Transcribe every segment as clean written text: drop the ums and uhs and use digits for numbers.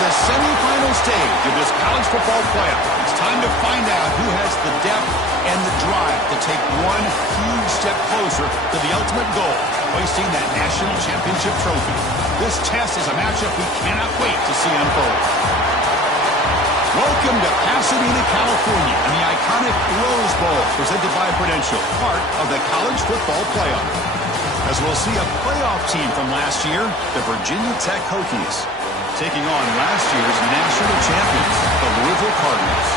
the semifinal stage of this college football playoff. It's time to find out who has the depth and the drive to take one huge step closer to the ultimate goal, hoisting that national championship trophy. This test is a matchup we cannot wait to see unfold. Welcome to Pasadena, California, and the iconic Rose Bowl, presented by Prudential, part of the college football playoff. As we'll see a playoff team from last year, the Virginia Tech Hokies, taking on last year's national champions, the Louisville Cardinals.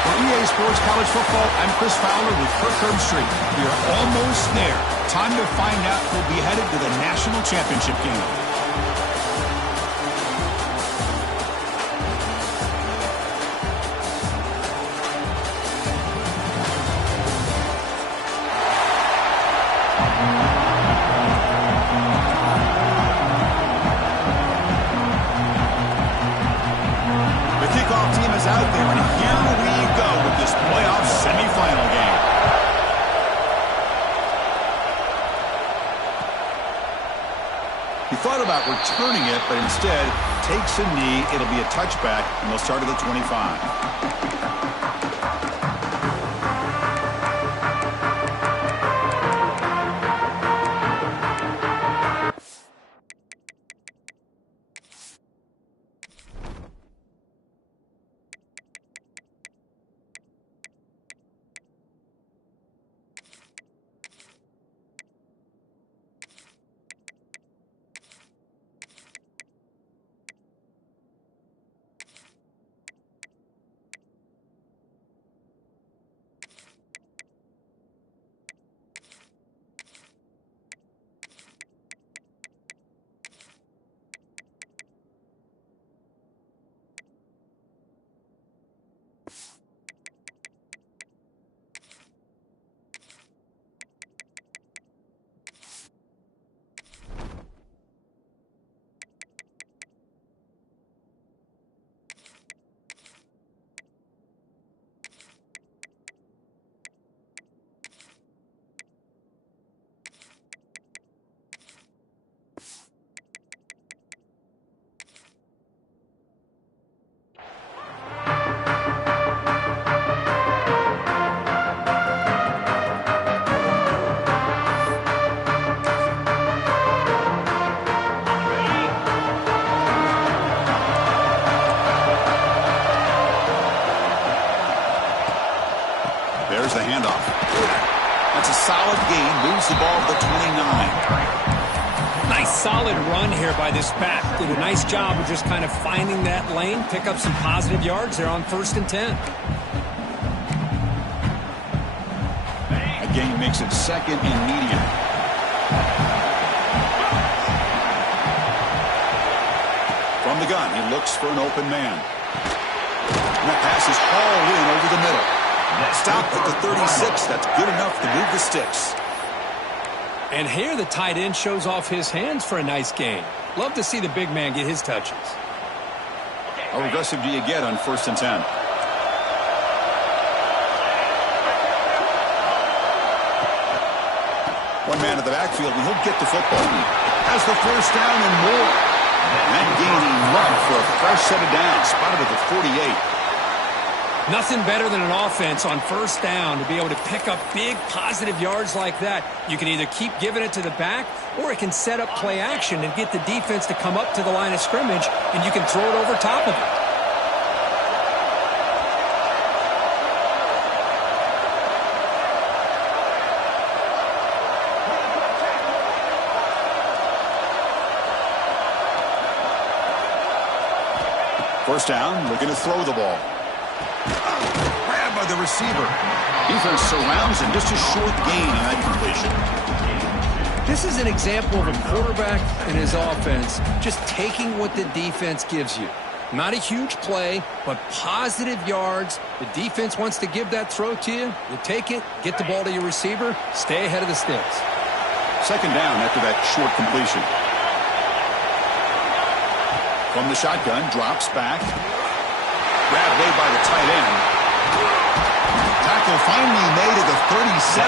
For EA Sports College Football, I'm Chris Fowler with Kirk Herbstreit. We are almost there. Time to find out who'll be headed to the national championship game. Out there, and here we go with this playoff semifinal game. He thought about returning it, but instead takes a knee. It'll be a touchback, and they'll start at the 25. There's the handoff. That's a solid gain. Moves the ball to the 29. Nice solid run here by this back. Did a nice job of just kind of finding that lane, pick up some positive yards there on 1st and 10. A gain makes it 2nd and medium. From the gun, he looks for an open man. And that pass is hauled in over the middle. Stopped at the 36. That's good enough to move the sticks. And here the tight end shows off his hands for a nice gain. Love to see the big man get his touches. How aggressive do you get on 1st and 10? One man in the backfield, and he'll get the football. Has the 1st down and more. And gaining enough for a fresh set of downs. Spotted at the 48. Nothing better than an offense on 1st down to be able to pick up big positive yards like that. You can either keep giving it to the back, or it can set up play action and get the defense to come up to the line of scrimmage, and you can throw it over top of it. First down, looking to throw the ball. Grabbed by the receiver. Defense surrounds him. Just a short gain on that completion. This is an example of a quarterback and his offense just taking what the defense gives you. Not a huge play, but positive yards. The defense wants to give that throw to you. You take it, get the ball to your receiver, stay ahead of the sticks. 2nd down after that short completion. From the shotgun, drops back. Grabbed away by the tight end. Tackle finally made at the 37.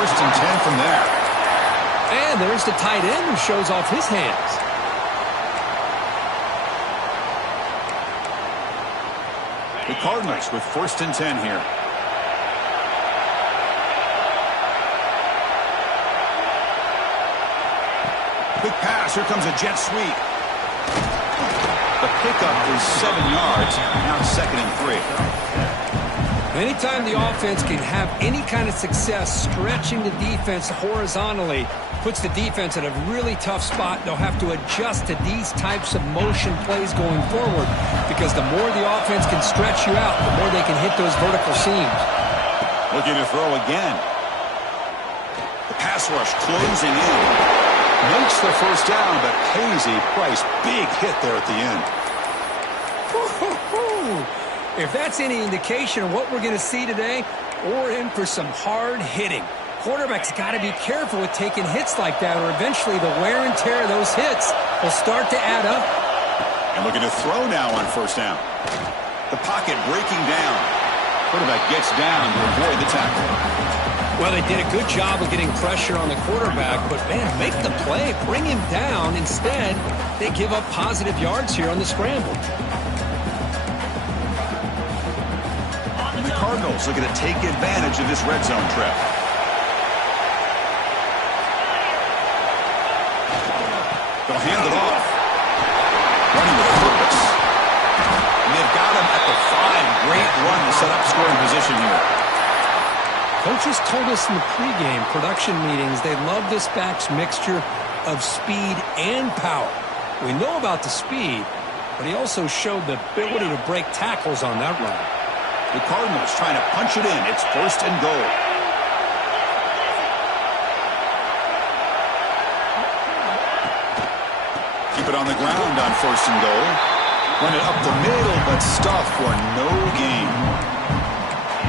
1st and 10 from there. And there's the tight end who shows off his hands. The Cardinals with 1st and 10 here. Quick pass. Here comes a jet sweep. The pickup is 7 yards. Now 2nd and 3. Anytime the offense can have any kind of success stretching the defense horizontally, puts the defense in a really tough spot. They'll have to adjust to these types of motion plays going forward, because the more the offense can stretch you out, the more they can hit those vertical seams. Looking to throw again. The pass rush closing in. Makes the 1st down, but pays a price. Big hit there at the end. If that's any indication of what we're going to see today, we're in for some hard hitting. Quarterback's got to be careful with taking hits like that, or eventually the wear and tear of those hits will start to add up. And looking to throw now on 1st down. The pocket breaking down. Quarterback gets down to avoid the tackle. Well, they did a good job of getting pressure on the quarterback, but, man, make the play, bring him down. Instead, they give up positive yards here on the scramble. And the Cardinals looking to take advantage of this red zone trip. They'll hand it off. Running with purpose. And they've got him at the 5. Great run to set up scoring position here. Coaches told us in the pregame production meetings they love this back's mixture of speed and power. We know about the speed, but he also showed the ability to break tackles on that run. The Cardinals trying to punch it in. It's 1st and goal. Keep it on the ground on 1st and goal. Run it up the middle, but stuff for no gain.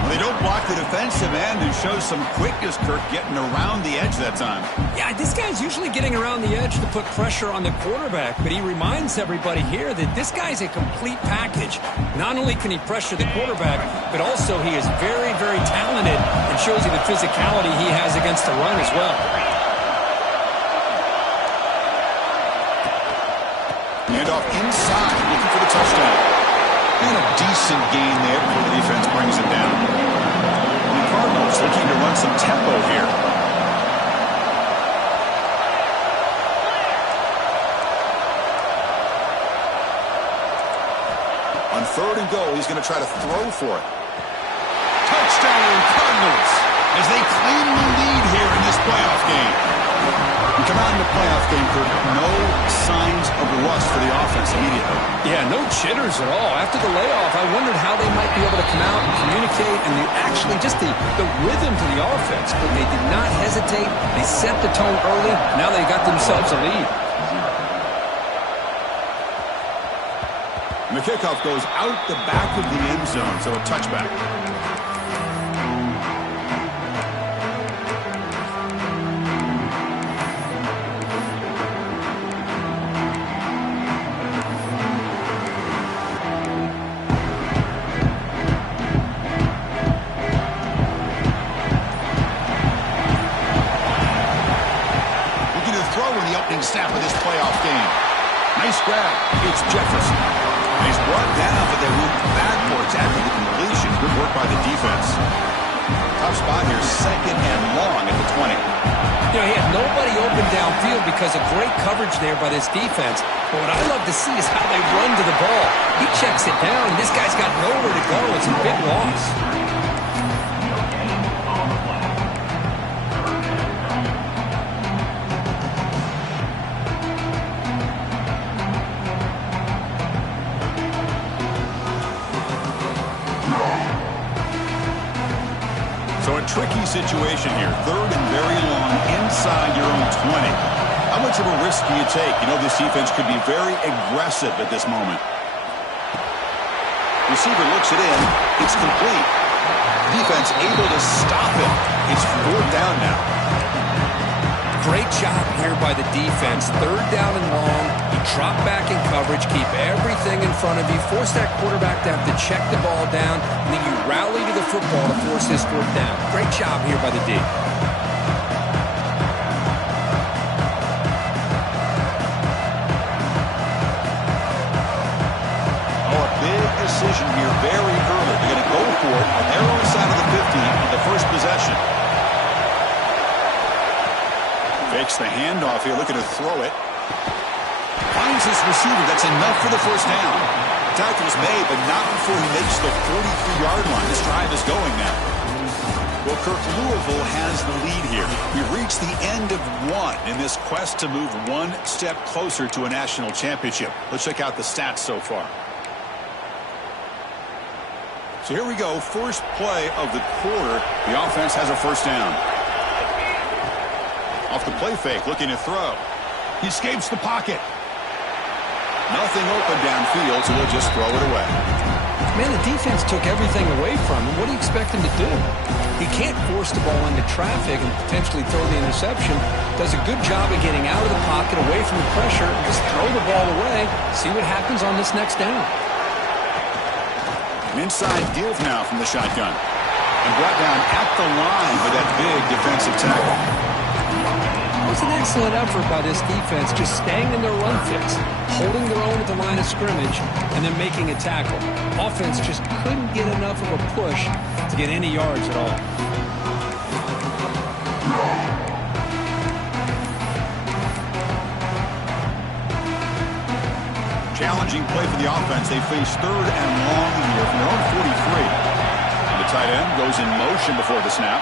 Well, they don't block the defensive end and show some quickness, Kirk, getting around the edge that time. Yeah, this guy's usually getting around the edge to put pressure on the quarterback, but he reminds everybody here that this guy's a complete package. Not only can he pressure the quarterback, but also he is very, very talented and shows you the physicality he has against the run as well. Handoff inside, looking for the touchdown. And a decent gain there before the defense brings it down. The Cardinals looking to run some tempo here. On 3rd and goal, he's going to try to throw for it. Touchdown, Cardinals, as they claim the lead here in this playoff game. We come out in the playoff game for no signs of rust for the offense immediately. Yeah, no jitters at all. After the layoff, I wondered how they might be able to come out and communicate and actually just the rhythm to the offense. But they did not hesitate. They set the tone early. Now they got themselves a lead. And the kickoff goes out the back of the end zone, so a touchback. Snap of this playoff game. Nice grab. It's Jefferson. And he's brought down, but they moved backwards after the completion. Good work by the defense. Tough spot here, 2nd and long at the 20. You know, he had nobody open downfield because of great coverage there by this defense. But what I love to see is how they run to the ball. He checks it down, and this guy's got nowhere to go. It's a big loss. So a tricky situation here. 3rd and very long inside your own 20. How much of a risk do you take? You know this defense could be very aggressive at this moment. Receiver looks it in. It's complete. Defense able to stop it. It's 4th down now. Great job here by the defense. 3rd down and long. You drop back in coverage, keep everything in front of you, force that quarterback to have to check the ball down, and then you rally to the football to force this 4th down. Great job here by the D. Oh, a big decision decision here very early. They're going to go for it on their own side of the 50 on the first possession. Fakes the handoff here, looking to throw it. Finds his receiver. That's enough for the first down. Tackle's made, but not before he makes the 43-yard line. This drive is going now. Well, Kirk, Louisville has the lead here. We've reached the end of one in this quest to move one step closer to a national championship. Let's check out the stats so far. So here we go. First play of the quarter. The offense has a first down. Off the play fake, looking to throw. He escapes the pocket. Nothing open downfield, so he'll just throw it away. Man, the defense took everything away from him. What do you expect him to do? He can't force the ball into traffic and potentially throw the interception. Does a good job of getting out of the pocket, away from the pressure, and just throw the ball away. See what happens on this next down. An inside give now from the shotgun. And brought down at the line with that big defensive tackle. It was an excellent effort by this defense, just staying in their run fix, holding their own at the line of scrimmage, and then making a tackle. Offense just couldn't get enough of a push to get any yards at all. Challenging play for the offense. They face third and long here from their own 43. And the tight end goes in motion before the snap.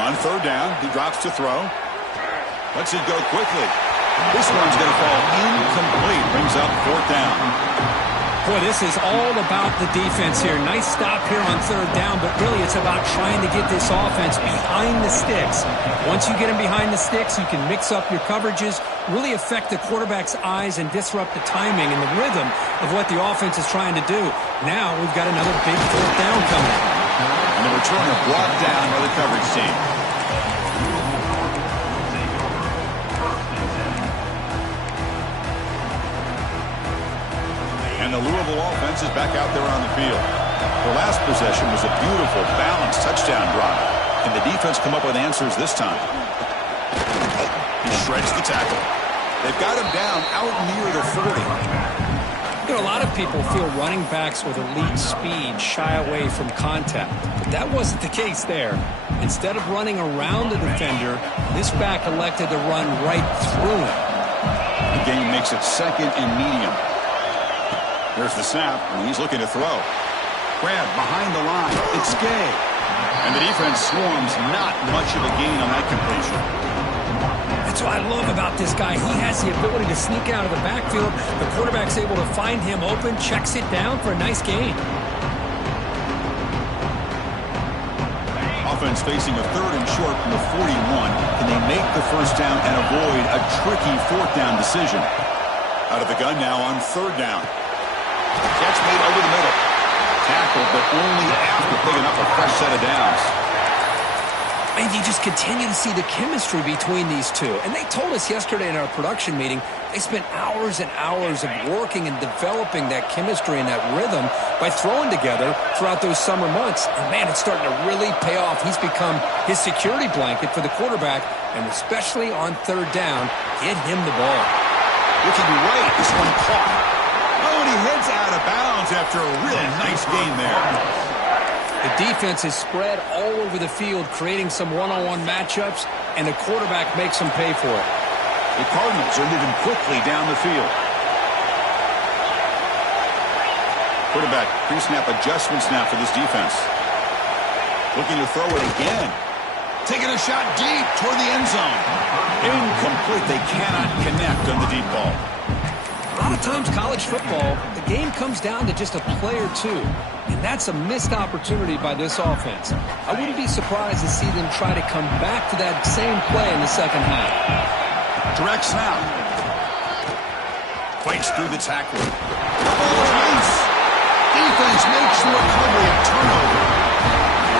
On third down, he drops to throw. Lets it go quickly. This one's going to fall incomplete. Brings up fourth down. Boy, this is all about the defense here. Nice stop here on third down, but really it's about trying to get this offense behind the sticks. Once you get them behind the sticks, you can mix up your coverages, really affect the quarterback's eyes and disrupt the timing and the rhythm of what the offense is trying to do. Now we've got another big fourth down coming up. And the return is brought down by the coverage team. And the Louisville offense is back out there on the field. The last possession was a beautiful, balanced touchdown drive. Can the defense come up with answers this time? He shreds the tackle. They've got him down out near the 40. You know, a lot of people feel running backs with elite speed shy away from contact. But that wasn't the case there. Instead of running around the defender, this back elected to run right through him. The game makes it second and medium. There's the snap, and he's looking to throw. Grab behind the line. It's Gay. And the defense swarms not much of a gain on that completion. That's what I love about this guy. He has the ability to sneak out of the backfield. The quarterback's able to find him open, checks it down for a nice gain. Offense facing a third and short from the 41. Can they make the first down and avoid a tricky fourth down decision? Out of the gun now on third down. Catch made over the middle. Tackled, but only after picking up a fresh set of downs. And you just continue to see the chemistry between these two. And they told us yesterday in our production meeting, they spent hours and hours of working and developing that chemistry and that rhythm by throwing together throughout those summer months. And, man, it's starting to really pay off. He's become his security blanket for the quarterback, and especially on third down, get him the ball. Looking right, this one caught. Oh, and he heads out of bounds after a really nice gain there. The defense is spread all over the field, creating some one-on-one matchups, and the quarterback makes them pay for it. The Cardinals are moving quickly down the field. Quarterback pre-snap adjustments now for this defense. Looking to throw it again. Taking a shot deep toward the end zone. Incomplete. They cannot connect on the deep ball. A lot of times college football, the game comes down to just a play or two. And that's a missed opportunity by this offense. I wouldn't be surprised to see them try to come back to that same play in the second half. Direct snap. Fights through the tackle. Nice. Defense makes the recovery a turnover.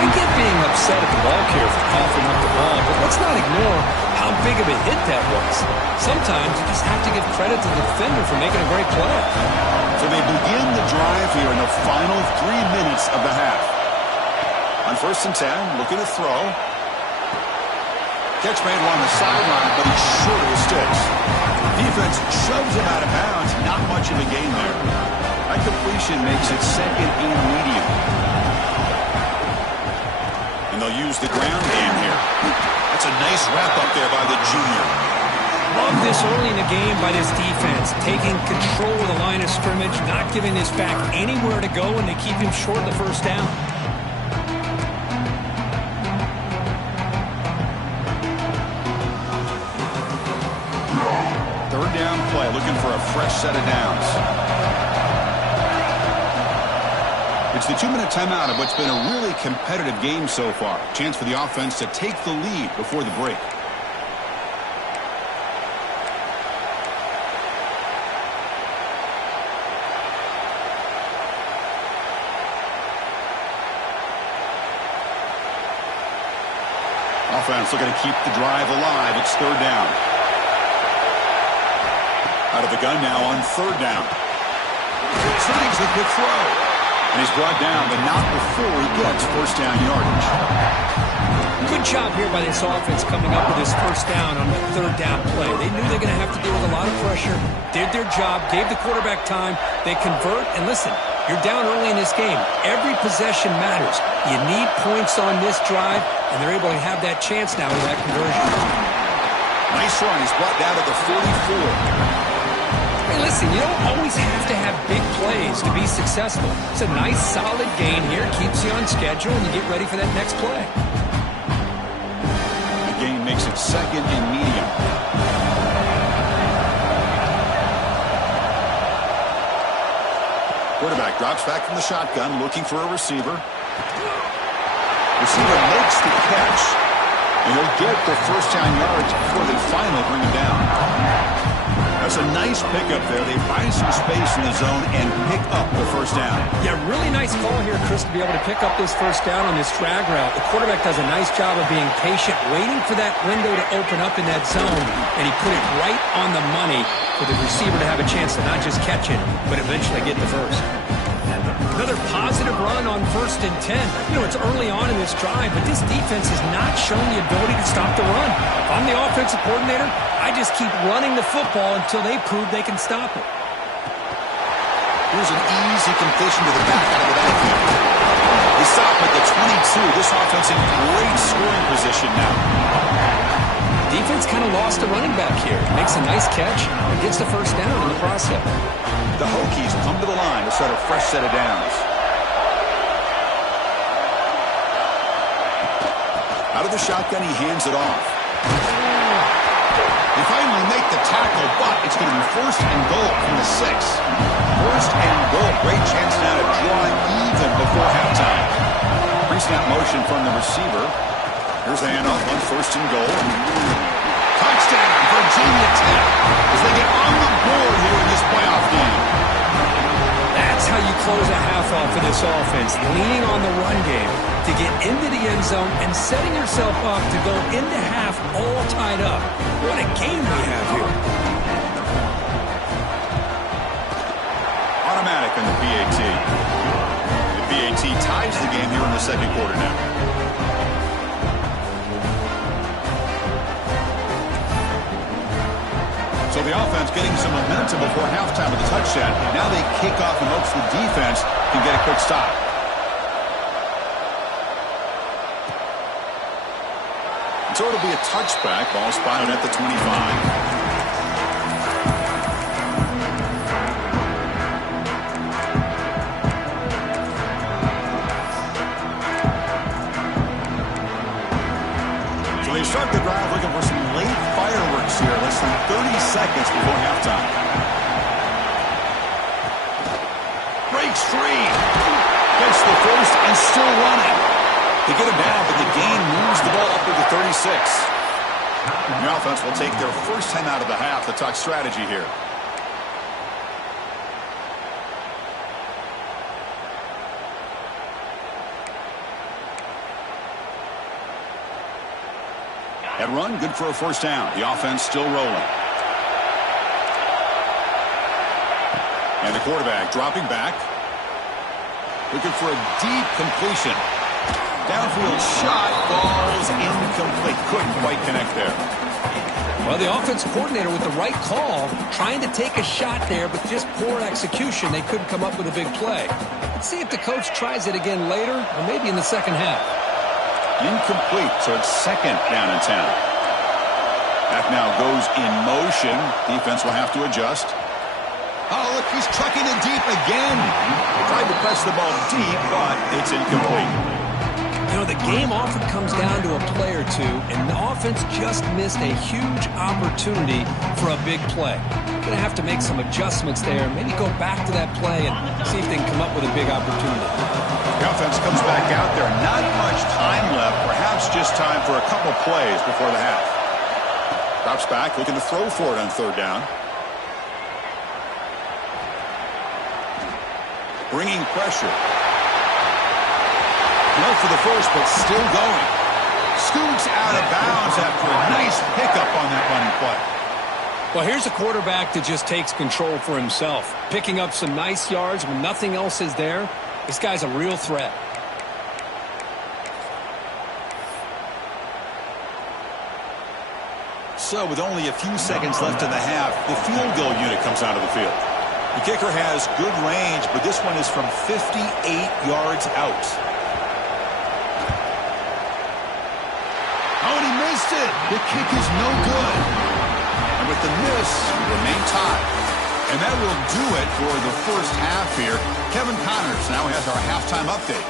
I get being upset at the ball carrier for coughing up the ball, but let's not ignore how big of a hit that was. Sometimes you just have to give credit to the defender for making a great play. So they begin the drive here in the final 3 minutes of the half. On 1st and 10, looking to throw. Catch made along the sideline, but he's short of the sticks. defense shoves him out of bounds. Not much of a gain there. That completion makes it second and medium. And they'll use the ground game here. That's a nice wrap up there by the junior. Love this early in the game by this defense, taking control of the line of scrimmage, not giving this back anywhere to go, and they keep him short of the first down. Third down play, looking for a fresh set of downs. It's the 2-minute timeout of what's been a really competitive game so far. Chance for the offense to take the lead before the break. Offense looking to keep the drive alive. It's third down. Out of the gun now on third down. Sneaks the quick throw. And he's brought down, but not before he gets first down yardage. Good job here by this offense coming up with this first down on the third down play. They knew they were going to have to deal with a lot of pressure, did their job, gave the quarterback time. They convert, and listen, you're down early in this game. Every possession matters. You need points on this drive, and they're able to have that chance now with that conversion. Nice run. He's brought down to the 44. Hey, listen, you don't always have to have big plays to be successful. It's a nice, solid gain here. Keeps you on schedule, and you get ready for that next play. The gain makes it second and medium. Quarterback drops back from the shotgun, looking for a receiver. Receiver makes the catch, and he'll get the first down yards before they finally bring him down. That's a nice pickup there. They find some space in the zone and pick up the first down. Yeah, really nice call here, Chris, to be able to pick up this first down on this drag route. The quarterback does a nice job of being patient, waiting for that window to open up in that zone, and he put it right on the money for the receiver to have a chance to not just catch it, but eventually get the first. Another positive run on 1st and 10. You know, it's early on in this drive, but this defense has not shown the ability to stop the run. If I'm the offensive coordinator, I just keep running the football until they prove they can stop it. Here's an easy completion to the back out of the backfield. They stop at the 22. This offense in great scoring position now. Defense kind of lost a running back here. Makes a nice catch and gets the first down in the process. The Hokies come to the line to start a fresh set of downs. Out of the shotgun, he hands it off. They finally make the tackle, but it's going to be first and goal from the 6. First and goal. Great chance now to draw even before halftime. Pre-snap motion from the receiver. Here's the handoff on first and goal. Touchdown, Virginia Tech, as they get on the board here in this playoff game. That's how you close a half off for this offense, leaning on the run game to get into the end zone and setting yourself up to go into half all tied up. What a game we have here. Automatic on the PAT. The PAT ties the game here in the second quarter now. So the offense getting some momentum before halftime with a touchdown. Now they kick off in hopes the defense can get a quick stop. And so it'll be a touchback. Ball spotted at the 25. They start the drive looking for some late fireworks here, less than 30 seconds before halftime. Breaks free. Gets the first and still running. They get him down, but the gain moves the ball up to the 36. The offense will take their first time out of the half to talk strategy here. That run, good for a first down. The offense still rolling. And the quarterback dropping back. Looking for a deep completion. Downfield shot falls incomplete. Couldn't quite connect there. Well, the offense coordinator with the right call, trying to take a shot there, but just poor execution. They couldn't come up with a big play. Let's see if the coach tries it again later, or maybe in the second half. Incomplete, so it's second down and 10. That now goes in motion. Defense will have to adjust. Oh, look, he's trucking it deep again. Tried to press the ball deep, but it's incomplete. You know, the game often comes down to a play or two, and the offense just missed a huge opportunity for a big play. Going to have to make some adjustments there, maybe go back to that play and see if they can come up with a big opportunity. The offense comes back out there. Not much time left, perhaps just time for a couple plays before the half. Drops back, looking to throw for it on third down. Bringing pressure. No for the first, but still going. Scoots out of bounds after a nice pickup on that running play. Well, here's a quarterback that just takes control for himself, picking up some nice yards when nothing else is there. This guy's a real threat. So with only a few seconds left in the half, the field goal unit comes out of the field. The kicker has good range, but this one is from 58 yards out. Oh, and he missed it. The kick is no good. And with the miss, we remain tied. And that will do it for the first half here. Kevin Connors now has our halftime update.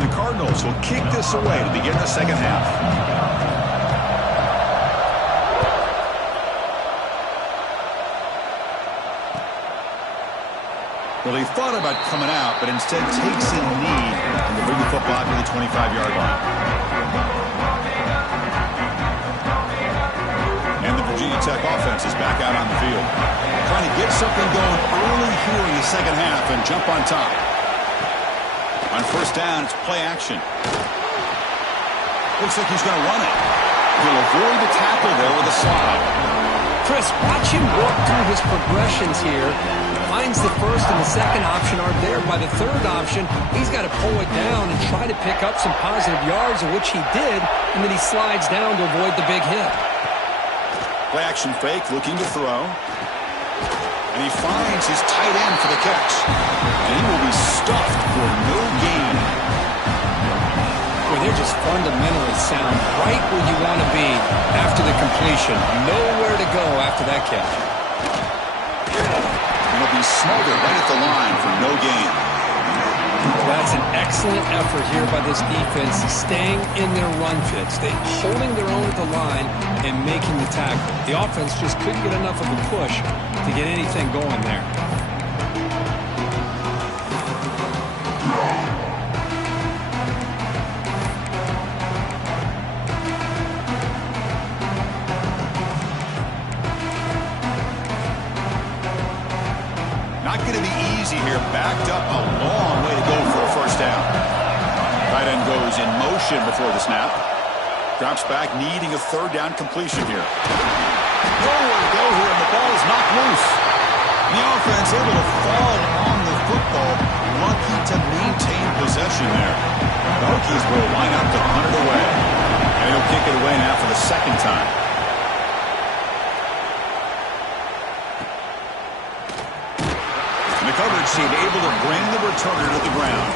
The Cardinals will kick this away to begin the second half. Well, he thought about coming out, but instead takes a knee and will bring the football to the 25-yard line. And the Virginia Tech offense is back out on the field. Trying to get something going early here in the second half and jump on top. On first down, it's play action. Looks like he's going to run it. He'll avoid the tackle there with a slide. Chris, watch him work through his progressions here. Finds the first and the second option aren't there. By the third option, he's got to pull it down and try to pick up some positive yards, of which he did, and then he slides down to avoid the big hit. Play action fake, looking to throw. And he finds his tight end for the catch. And he will be stuffed for no gain. Boy, they're just fundamentally sound, right where you want to be after the completion. Nowhere to go after that catch. And he'll be smothered right at the line for no gain. That's an excellent effort here by this defense, staying in their run fits. They're holding their own at the line and making the tackle. The offense just couldn't get enough of a push to get anything going there. Not going to be easy here. Backed up a long way to go for a first down. Tight end goes in motion before the snap. Drops back, needing a third down completion here. Nowhere to go here, and the ball is knocked loose. The offense able to fall on the football. Lucky to maintain possession there. The Hokies will line up to punt it away. And he'll kick it away now for the second time. The coverage team able to bring the returner to the ground.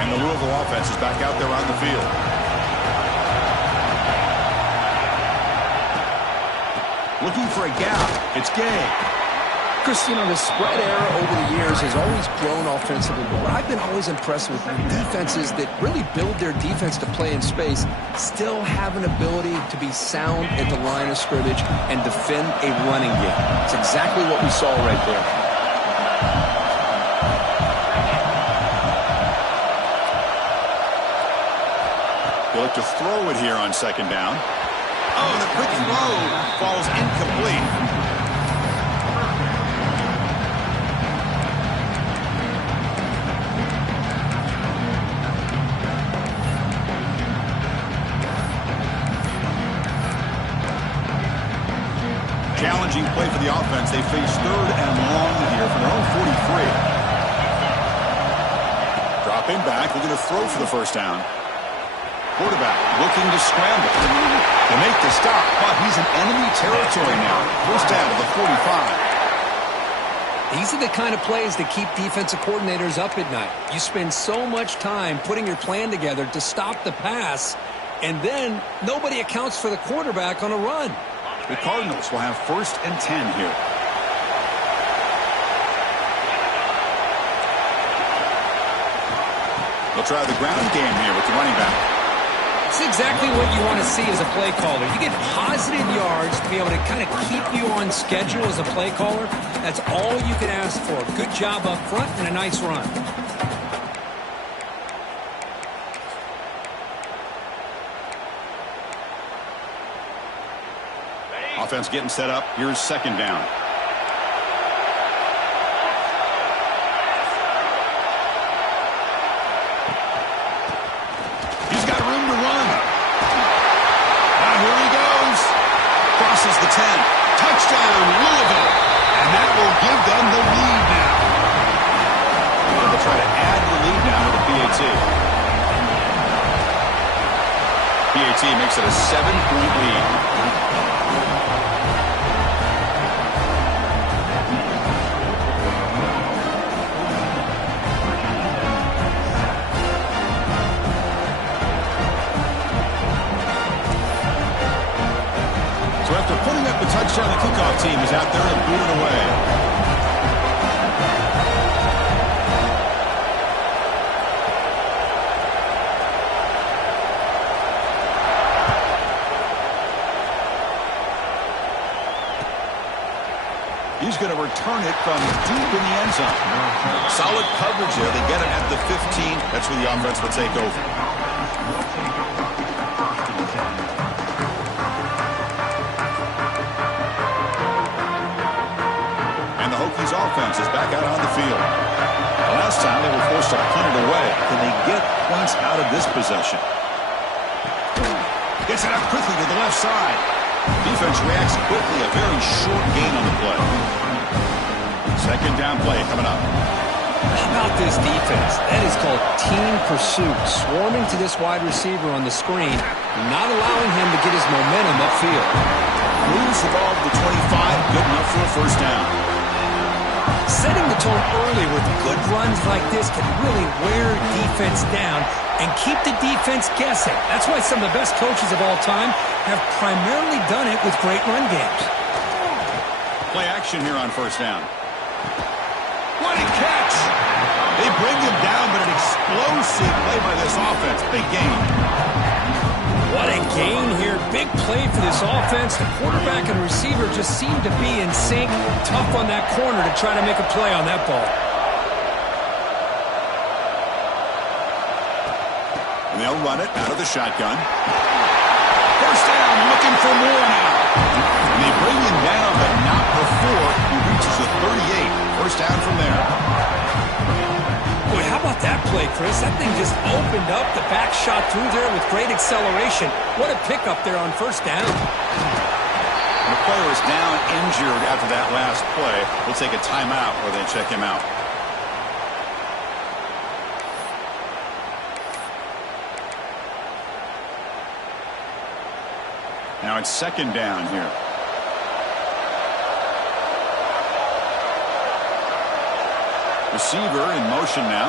And the Louisville offense is back out there on the field. Looking for a gap. It's Gay. Chris, you know, the spread era over the years has always grown offensively, but what I've been always impressed with defenses that really build their defense to play in space still have an ability to be sound at the line of scrimmage and defend a running game. It's exactly what we saw right there. They look to throw it here on second down. Oh, the quick throw falls incomplete. offense. They face 3rd and long here from their own 43. Dropping back, looking to throw for the first down. Quarterback looking to scramble. To make the stop, but he's in enemy territory now. First down to the 45. These are the kind of plays that keep defensive coordinators up at night. You spend so much time putting your plan together to stop the pass, and then nobody accounts for the quarterback on a run. The Cardinals will have 1st and 10 here. They'll try the ground game here with the running back. It's exactly what you want to see as a play caller. You get positive yards to be able to kind of keep you on schedule as a play caller. That's all you can ask for. Good job up front and a nice run. Offense getting set up. Here's 2nd down. He's got room to run. Now here he goes. Crosses the 10. Touchdown, Louisville. And that will give them the lead now. And they'll try to add the lead now to the PAT. PAT makes it a 7-point lead. So after putting up the touchdown, the kickoff team is out there and booted away. He's going to return it from deep in the end zone. Solid coverage there. They get it at the 15. That's where the offense will take over. Hokies offense is back out on the field. The last time they were forced to punt it away. Can they get points out of this possession? Gets it out quickly to the left side. Defense reacts quickly. A very short gain on the play. 2nd down play coming up. How about this defense? That is called team pursuit. Swarming to this wide receiver on the screen, not allowing him to get his momentum upfield. Moves the ball to the 25. Good enough for a first down. Setting the tone early with good runs like this can really wear defense down and keep the defense guessing. That's why some of the best coaches of all time have primarily done it with great run games. Play action here on first down. What a catch! They bring him down, but an explosive play by this offense. Big gain. What a gain here. Big play for this offense. The quarterback and receiver just seem to be in sync. Tough on that corner to try to make a play on that ball. And they'll run it out of the shotgun. First down, looking for more now. And they bring him down, but not before he reaches the 38. First down from there. Boy, how about that play, Chris? That thing just opened up. The back shot through there with great acceleration. What a pickup there on first down. The player is down injured after that last play. We'll take a timeout where they check him out. Now it's 2nd down here. Receiver in motion now.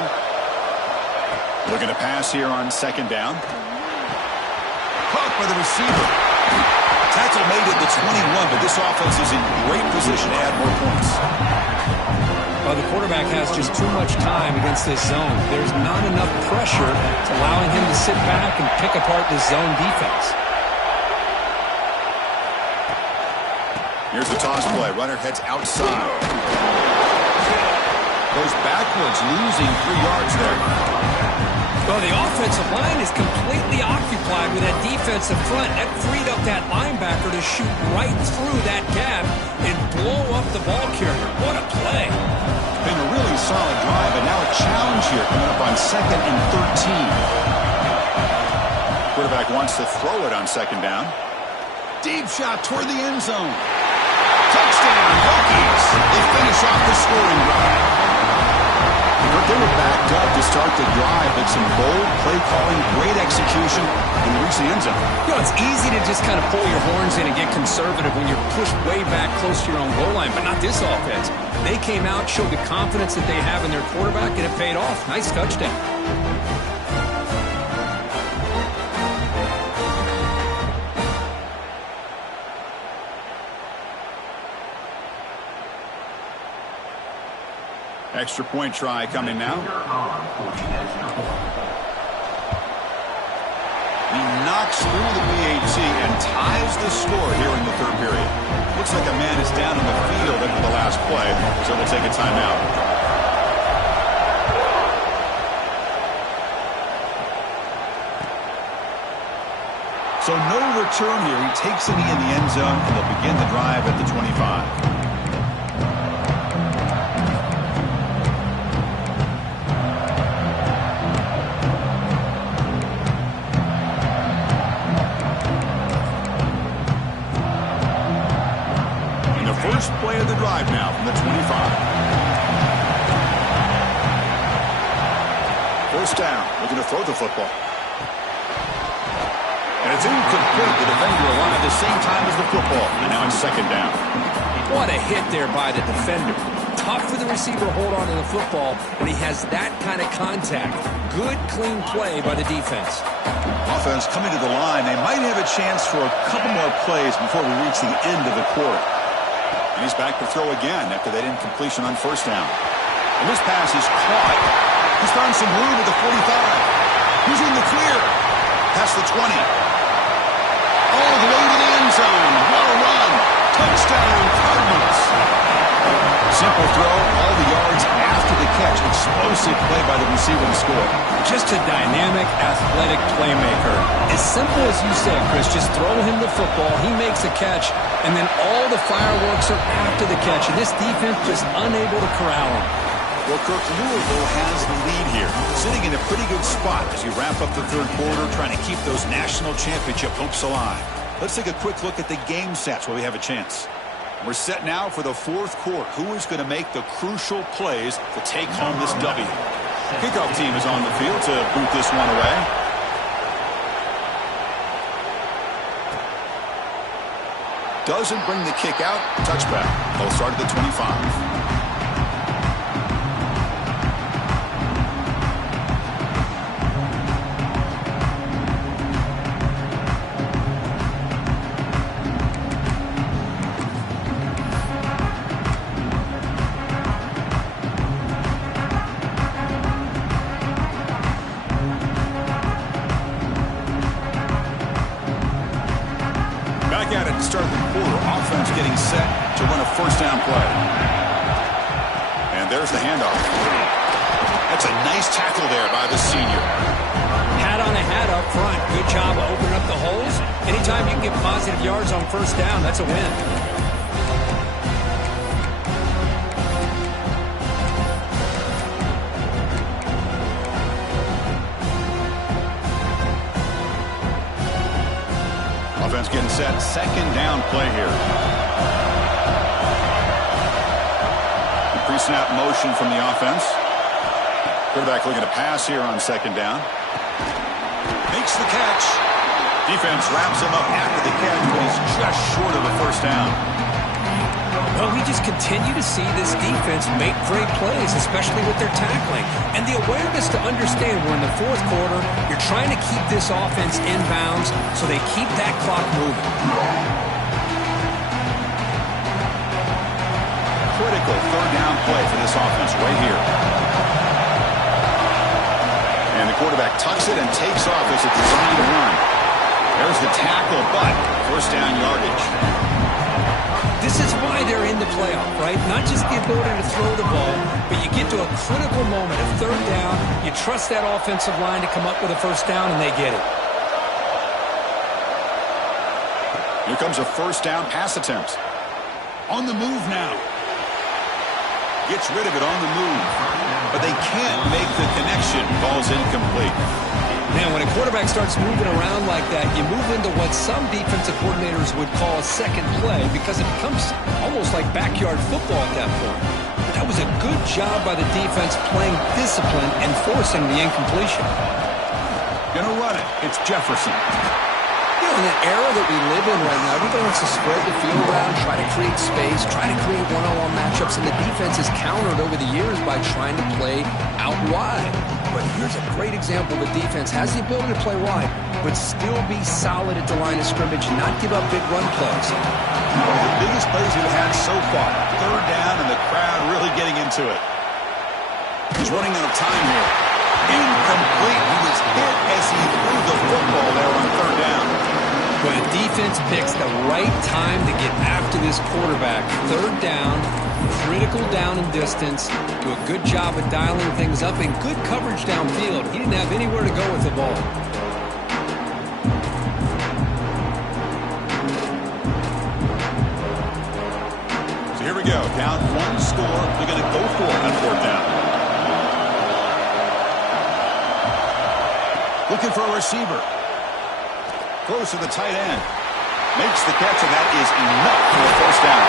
Looking to pass here on 2nd down. Caught by the receiver. Tackle made at the 21, but this offense is in great position to add more points. Well, the quarterback has just too much time against this zone. There's not enough pressure to allowing him to sit back and pick apart this zone defense. Here's the toss play. Runner heads outside. Goes backwards, losing 3 yards there. Well, the offensive line is completely occupied with that defensive front. That freed up that linebacker to shoot right through that gap and blow up the ball carrier. What a play. It's been a really solid drive, but now a challenge here coming up on 2nd and 13. Quarterback wants to throw it on 2nd down. Deep shot toward the end zone. Touchdown! Touchdown, Hokies! They finish off the scoring drive. But they were backed up to start the drive, but some bold play calling, great execution, and reach the end zone. You know, it's easy to just kind of pull your horns in and get conservative when you're pushed way back close to your own goal line, but not this offense. They came out, showed the confidence that they have in their quarterback, and it paid off. Nice touchdown. Extra point try coming now. He knocks through the PAT and ties the score here in the third period. Looks like a man is down on the field after the last play, so we'll take a timeout. So no return here. He takes it in the end zone, and they'll begin the drive at the 25. First play of the drive now from the 25. First down, looking to throw the football. And it's incomplete. The defender alive at the same time as the football. And now it's second down. What a hit there by the defender. Tough for the receiver to hold on to the football, and he has that kind of contact. Good, clean play by the defense. Offense coming to the line. They might have a chance for a couple more plays before we reach the end of the quarter. And he's back to throw again after that incompletion on first down. And this pass is caught. He's found some room at the 45. He's in the clear. Past the 20. All the way to the end zone. What a run. Touchdown, Cardinals. Simple throw, all the yards after the catch. Explosive play by the receiver to score. Just a dynamic, athletic playmaker. As simple as you said, Chris, just throw him the football, he makes a catch, and then all the fireworks are after the catch. And this defense just unable to corral him. Well, Kirk, Louisville has the lead here, sitting in a pretty good spot as you wrap up the third quarter, trying to keep those national championship hopes alive. Let's take a quick look at the game stats while we have a chance. We're set now for the fourth quarter. Who is going to make the crucial plays to take home this W? Kickoff team is on the field to boot this one away. Doesn't bring the kick out. Touchback. They'll start at the 25. At it to start the quarter. Offense getting set to run a first down play. And there's the handoff. That's a nice tackle there by the senior. Hat on a hat up front. Good job of opening up the holes. Anytime you can get positive yards on first down, that's a win. Offense getting set. Second down play here. Pre-snap motion from the offense. Quarterback looking to pass here on second down. Makes the catch. Defense wraps him up after the catch, but he's just short of a first down. Well, we just continue to see this defense make great plays, especially with their tackling. And the awareness to understand we're in the fourth quarter, you're trying to keep this offense in bounds so they keep that clock moving. Critical third down play for this offense right here. And the quarterback tucks it and takes off as it's designed to run. There's the tackle, but first down yardage. This is why they're in the playoff, right? Not just the ability to throw the ball, but you get to a critical moment of third down. You trust that offensive line to come up with a first down, and they get it. Here comes a first down pass attempt. On the move now. Gets rid of it on the move. But they can't make the connection. Ball's incomplete. Man, when a quarterback starts moving around like that, you move into what some defensive coordinators would call a second play because it becomes almost like backyard football at that point. But that was a good job by the defense playing discipline and forcing the incompletion. Gonna run it. It's Jefferson. You know, in the era that we live in right now, everybody wants to spread the field around, try to create space, try to create one-on-one matchups, and the defense has countered over the years by trying to play out wide. But here's a great example. The defense has the ability to play wide, but still be solid at the line of scrimmage and not give up big run plays. One of the biggest plays we've had so far. Third down, and the crowd really getting into it. He's running out of time here. Incomplete. He was hit as he threw the football there on third down. But the defense picks the right time to get after this quarterback. Third down, critical down and distance. Do a good job of dialing things up and good coverage downfield. He didn't have anywhere to go with the ball. So here we go. Down one score. They're going to go for it on fourth down. Looking for a receiver. Close to the tight end. Makes the catch, and that is enough for a first down.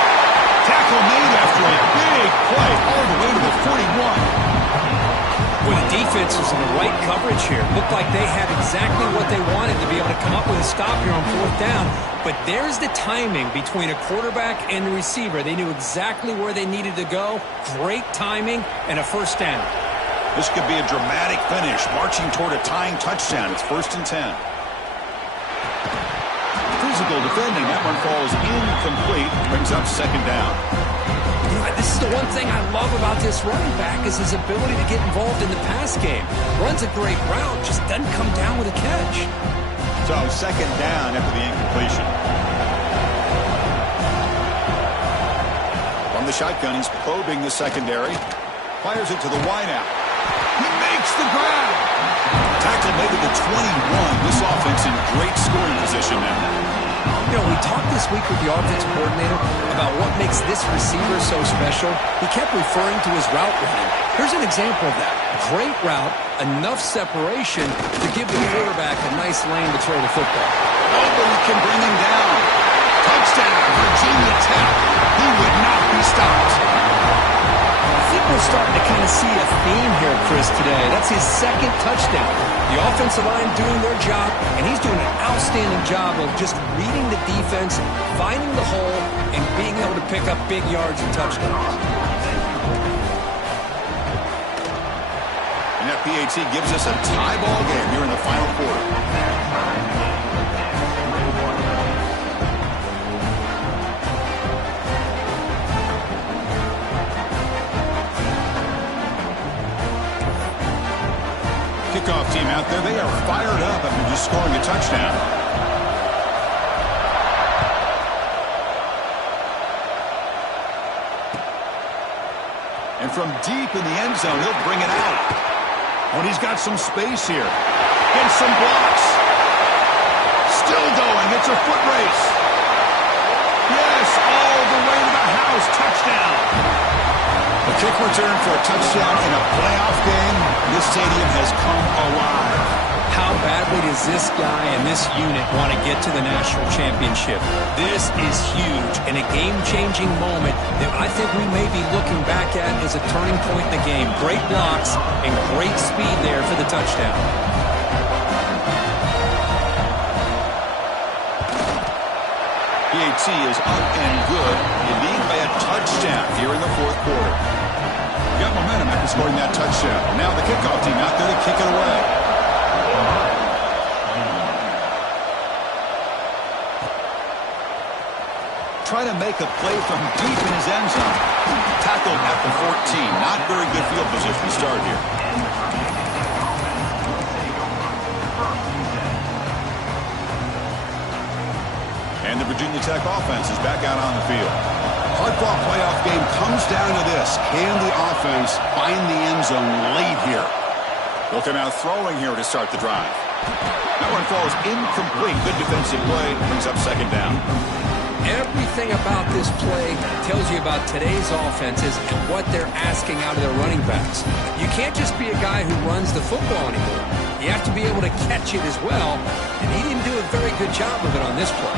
Tackle made after a big play all the way to the 41. Well, the defense was in the right coverage here. Looked like they had exactly what they wanted to be able to come up with a stop here on fourth down. But there's the timing between a quarterback and the receiver. They knew exactly where they needed to go. Great timing and a first down. This could be a dramatic finish, marching toward a tying touchdown. It's 1st and 10. Physical defending. That one falls incomplete. Brings up second down. You know, this is the one thing I love about this running back is his ability to get involved in the pass game. Runs a great route, just doesn't come down with a catch. So second down after the incompletion. From the shotgun, he's probing the secondary. Fires it to the wideout. He makes the grab. Tackle made it to 21. This offense in great scoring position now. You know, we talked this week with the offensive coordinator about what makes this receiver so special. He kept referring to his route running. Here's an example of that. Great route, enough separation to give the quarterback a nice lane to throw the football. Nobody can bring him down. Touchdown, Virginia Tech. He would not be stopped. I think we're starting to kind of see a theme here, Chris, today. That's his second touchdown. The offensive line doing their job, and he's doing an outstanding job of just reading the defense, finding the hole, and being able to pick up big yards and touchdowns. And that PAT gives us a tie ball game here in the final quarter. Kickoff team out there, they are fired up after just scoring a touchdown. And from deep in the end zone, he'll bring it out. Oh, and he's got some space here. And some blocks. Still going, it's a foot race. Yes, all the way to the house, touchdown. A kick return for a touchdown in a playoff game. This stadium has come alive. How badly does this guy and this unit want to get to the national championship? This is huge and a game-changing moment that I think we may be looking back at as a turning point in the game. Great blocks and great speed there for the touchdown. PAT is up and good. You lead by a touchdown here in the fourth quarter. Got momentum after scoring that touchdown. Now the kickoff team out there to kick it away. Try to make a play from deep in his end zone. Tackled at the 14. Not very good field position to start here. And the Virginia Tech offense is back out on the field. Hard-fought playoff game comes down to this. Can the offense find the end zone late here? They'll come out throwing here to start the drive. That one falls incomplete. Good defensive play. Brings up second down. Everything about this play tells you about today's offenses and what they're asking out of their running backs. You can't just be a guy who runs the football anymore. You You have to be able to catch it as well, and he didn't do a very good job of it on this play.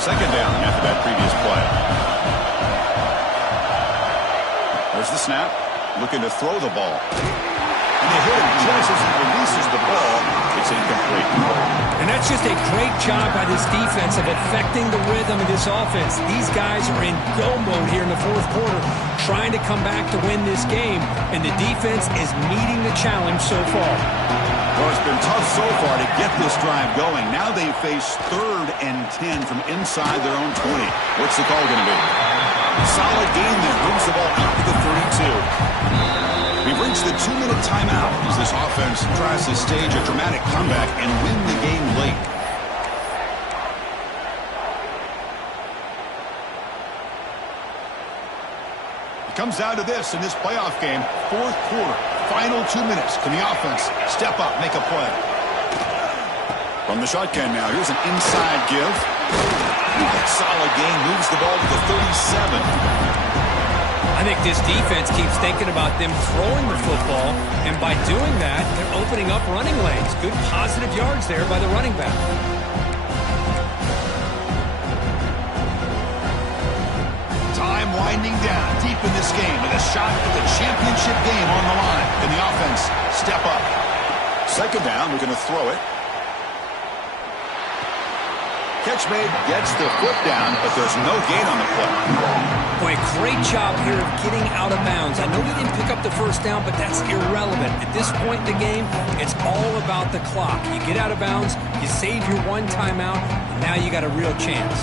Second down after that previous play. There's the snap. Looking to throw the ball. And they hit him just as he releases the ball. It's incomplete. And that's just a great job by this defense of affecting the rhythm of this offense. These guys are in go mode here in the fourth quarter, trying to come back to win this game, and the defense is meeting the challenge so far. Well, it's been tough so far to get this drive going. Now they face 3rd and 10 from inside their own 20. What's the call going to be? Solid game there. Moves the ball out to the 32. We've reached the 2-minute timeout as this offense tries to stage a dramatic comeback and win the game late. It comes down to this in this playoff game. Fourth quarter, final 2 minutes. Can the offense step up, make a play? From the shotgun now, here's an inside give. Solid game, moves the ball to the 37. I think this defense keeps thinking about them throwing the football, and by doing that, they're opening up running lanes. Good positive yards there by the running back. Time winding down deep in this game with a shot at the championship game on the line. Can the offense step up? Second down, we're going to throw it. Catch made, gets the foot down, but there's no gain on the play. Boy, great job here of getting out of bounds. I know they didn't pick up the first down, but that's irrelevant. At this point in the game, it's all about the clock. You get out of bounds, you save your one timeout, and now you got a real chance.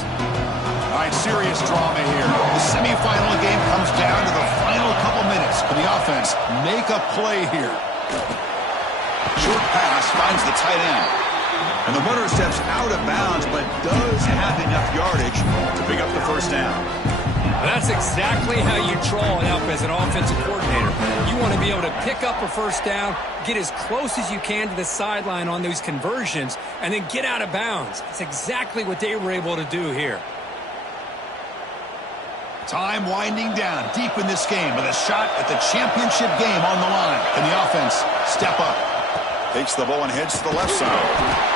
All right, serious drama here. The semifinal game comes down to the final couple minutes. Can the offense make a play here? Short pass finds the tight end. And the runner steps out of bounds, but does have enough yardage to pick up the first down. That's exactly how you draw it up as an offensive coordinator. You want to be able to pick up a first down, get as close as you can to the sideline on those conversions, and then get out of bounds. That's exactly what they were able to do here. Time winding down deep in this game with a shot at the championship game on the line. Can the offense step up? Takes the ball and heads to the left side.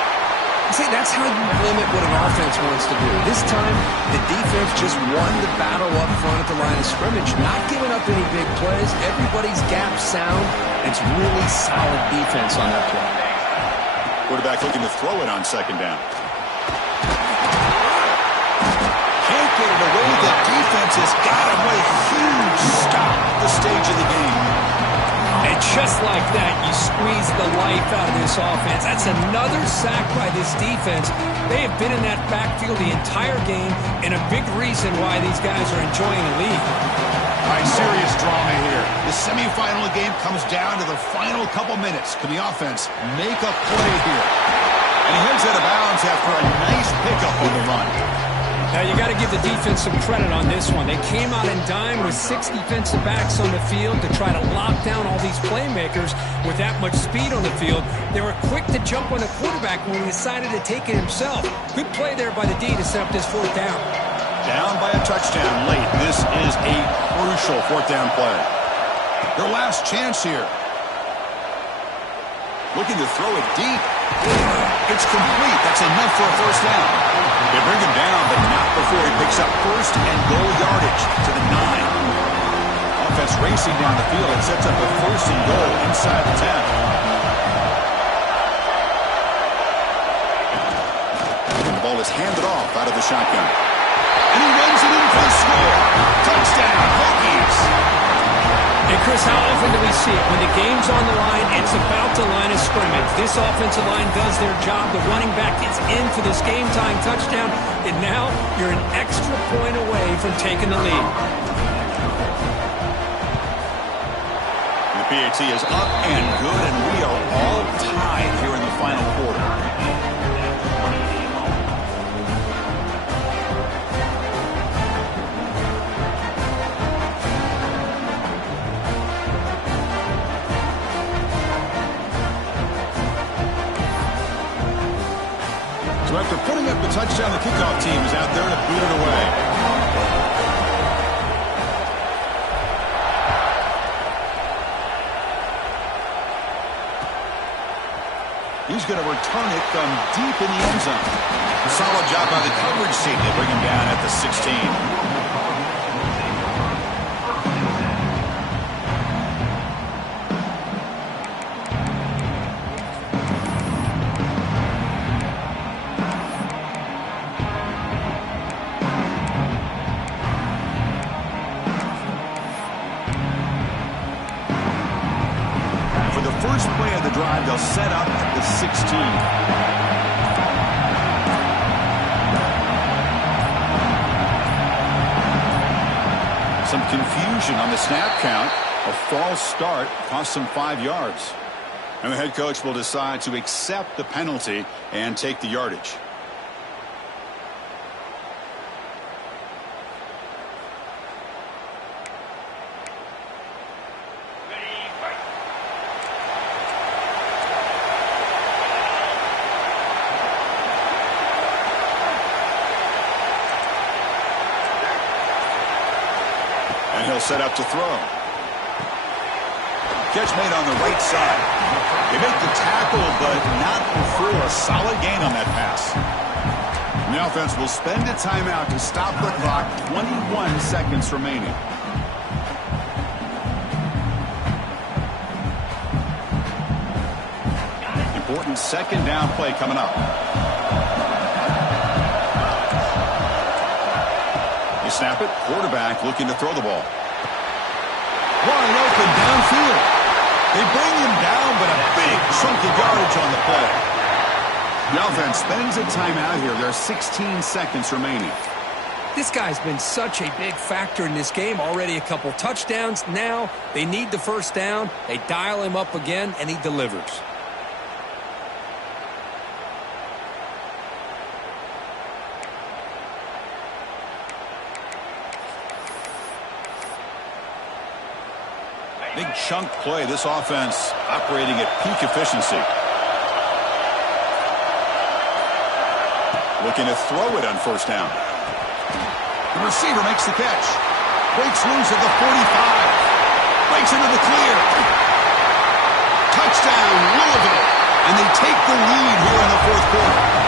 See, that's how you limit what an offense wants to do. This time, the defense just won the battle up front at the line of scrimmage, not giving up any big plays. Everybody's gap sound. It's really solid defense on that play. Quarterback looking to throw it on second down. Can't get it away. The defense has got him with a huge stop at the stage of the game. And just like that, you squeeze the life out of this offense. That's another sack by this defense. They have been in that backfield the entire game, and a big reason why these guys are enjoying the lead. All right, serious drama here. The semifinal game comes down to the final couple minutes. Can the offense make a play here? And he heads out of bounds after a nice pickup on the run. Now, you got to give the defense some credit on this one. They came out and dined with 6 defensive backs on the field to try to lock down all these playmakers with that much speed on the field. They were quick to jump on the quarterback when he decided to take it himself. Good play there by the D to set up this fourth down. Down by a touchdown late. This is a crucial fourth down play. Their last chance here. Looking to throw it deep. It's complete. That's enough for a first down. They bring him down, but not before he picks up first and goal yardage to the 9. Offense racing down the field and sets up a first and goal inside the 10. The ball is handed off out of the shotgun. And he runs it in for the score. Touchdown, Hokies. And, Chris, how often do we see it? When the game's on the line, it's about the line of scrimmage. This offensive line does their job. The running back gets in for this game-time touchdown, and now you're an extra point away from taking the lead. The PAT is up and good, and we are all tied here in the final quarter. So after putting up the touchdown, the kickoff team is out there to boot it away. He's going to return it from deep in the end zone. Solid job by the coverage team. They bring him down at the 16. First play of the drive, they'll set up at the 16. Some confusion on the snap count. A false start cost them 5 yards. And the head coach will decide to accept the penalty and take the yardage. And he'll set up to throw. Catch made on the right side. They make the tackle, but not before a solid gain on that pass. And the offense will spend a timeout to stop the clock. 21 seconds remaining. Important second down play coming up. They snap it. Quarterback looking to throw the ball. Wide open downfield. They bring him down, but a big chunk of yardage on the play. The offense spends a timeout here. There are 16 seconds remaining. This guy's been such a big factor in this game. Already a couple touchdowns. Now they need the first down. They dial him up again, and he delivers. Big chunk play. This offense operating at peak efficiency. Looking to throw it on first down. The receiver makes the catch. Breaks loose at the 45. Breaks into the clear. Touchdown, Louisville. And they take the lead here in the fourth quarter.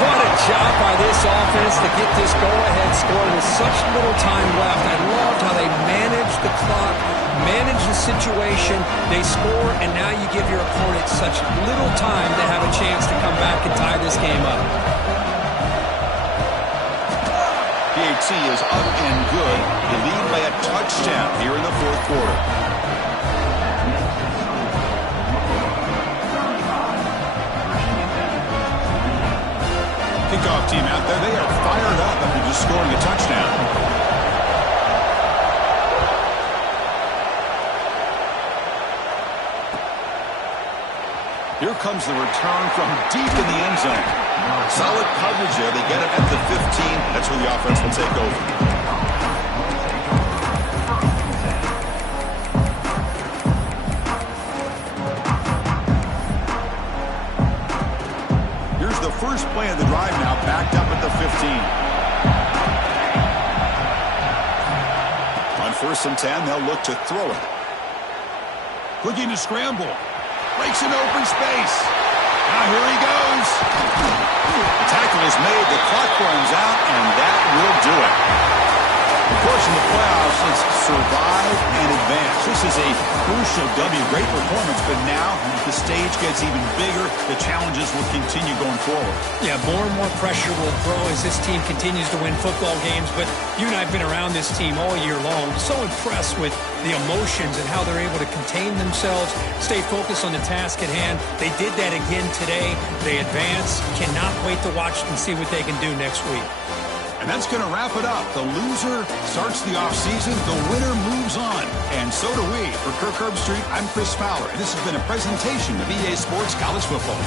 What a job by this offense to get this go-ahead score with such little time left. I loved how they managed the clock, managed the situation. They score, and now you give your opponent such little time to have a chance to come back and tie this game up. PAT is up and good. They lead by a touchdown here in the fourth quarter. Kickoff team out there. They are fired up after just scoring a touchdown. Here comes the return from deep in the end zone. Solid coverage there. They get it at the 15. That's where the offense will take over. First play of the drive now, backed up at the 15. On 1st and 10, they'll look to throw it. Looking to scramble. Breaks an open space. Now here he goes. The tackle is made, the clock runs out, and that will do it. Of course, in the playoffs, it's survive and advance. This is a crucial W. Great performance, but now the stage gets even bigger. The challenges will continue going forward. Yeah, more and more pressure will grow as this team continues to win football games. But you and I have been around this team all year long. So impressed with the emotions and how they're able to contain themselves, stay focused on the task at hand. They did that again today. They advance. Cannot wait to watch and see what they can do next week. And that's going to wrap it up. The loser starts the offseason. The winner moves on. And so do we. For Kirk Herbstreit, I'm Chris Fowler. And this has been a presentation of EA Sports College Football.